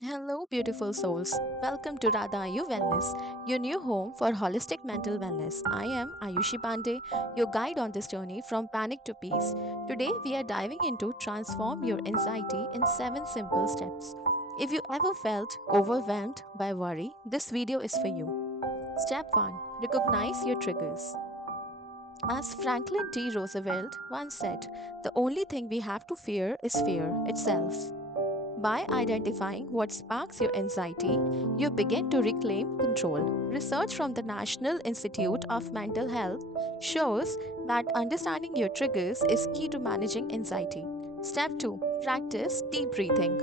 Hello, beautiful souls. Welcome to Radha Ayu Wellness, your new home for holistic mental wellness. I am Ayushi Pandey, your guide on this journey from panic to peace. Today, we are diving into transform your anxiety in 7 simple steps. If you ever felt overwhelmed by worry, this video is for you. Step 1. Recognize your triggers. As Franklin D. Roosevelt once said, the only thing we have to fear is fear itself. By identifying what sparks your anxiety, you begin to reclaim control. Research from the National Institute of Mental Health shows that understanding your triggers is key to managing anxiety. Step 2. Practice deep breathing.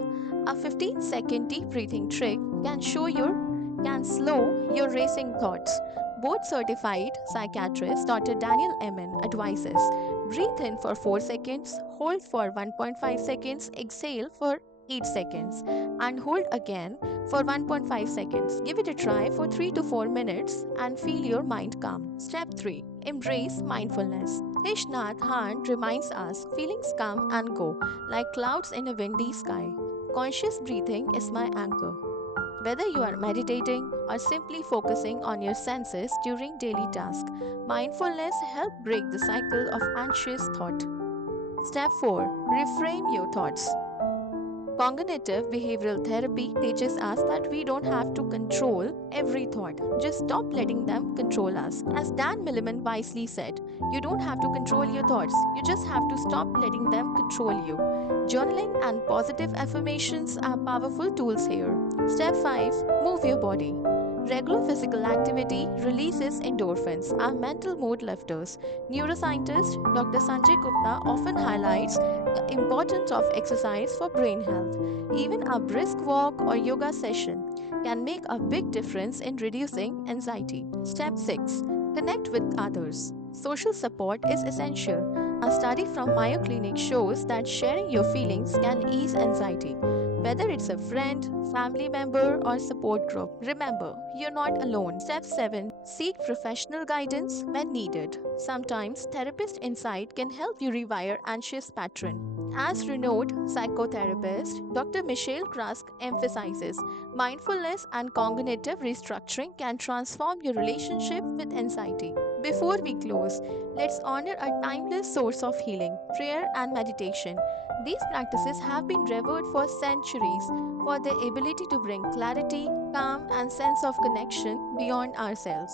A 15-second deep breathing trick can slow your racing thoughts. Board certified psychiatrist Dr. Daniel Amen advises breathe in for 4 seconds, hold for 1.5 seconds, exhale for 8 seconds and hold again for 1.5 seconds. Give it a try for 3 to 4 minutes and feel your mind calm. Step 3. Embrace mindfulness. Thich Nhat Hanh reminds us feelings come and go like clouds in a windy sky. Conscious breathing is my anchor. Whether you are meditating or simply focusing on your senses during daily tasks, mindfulness helps break the cycle of anxious thought. Step 4. Reframe your thoughts. Cognitive behavioral therapy teaches us that we don't have to control every thought. Just stop letting them control us. As Dan Milliman wisely said, you don't have to control your thoughts, you just have to stop letting them control you. Journaling and positive affirmations are powerful tools here. Step 5. Move your body. Regular physical activity releases endorphins, our mental mood lifters. Neuroscientist Dr. Sanjay Gupta often highlights the importance of exercise for brain health. Even a brisk walk or yoga session can make a big difference in reducing anxiety. Step 6. Connect with others. Social support is essential. A study from Mayo Clinic shows that sharing your feelings can ease anxiety. Whether it's a friend, family member, or support group, remember, you're not alone. Step 7. Seek professional guidance when needed. Sometimes therapist insight can help you rewire anxious pattern. As renowned psychotherapist Dr. Michelle Krask emphasizes, mindfulness and cognitive restructuring can transform your relationship with anxiety. Before we close, let's honor a timeless source of healing, prayer and meditation. These practices have been revered for centuries for their ability to bring clarity, calm, and sense of connection beyond ourselves.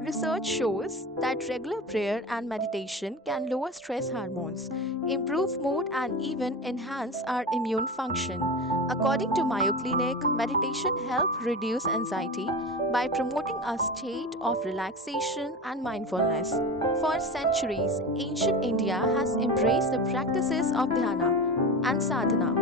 Research shows that regular prayer and meditation can lower stress hormones, improve mood, and even enhance our immune function. According to Mayo Clinic, meditation helps reduce anxiety by promoting a state of relaxation and mindfulness. For centuries, ancient India has embraced the practices of dhyana and sadhana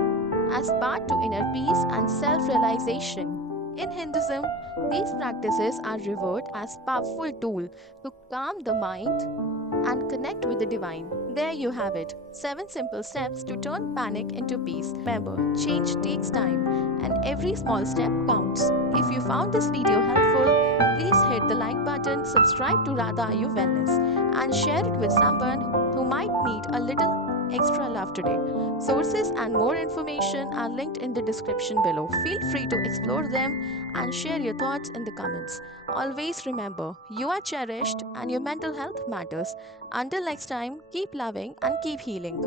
as path to inner peace and self-realization. In Hinduism, these practices are revered as powerful tool to calm the mind and connect with the divine. There you have it. 7 simple steps to turn panic into peace. Remember, change takes time and every small step counts. If you found this video helpful, please hit the like button, subscribe to Radha Ayu Wellness and share it with someone who might need a little extra love today. Sources and more information are linked in the description below. Feel free to explore them and share your thoughts in the comments. Always remember, you are cherished and your mental health matters. Until next time, keep loving and keep healing.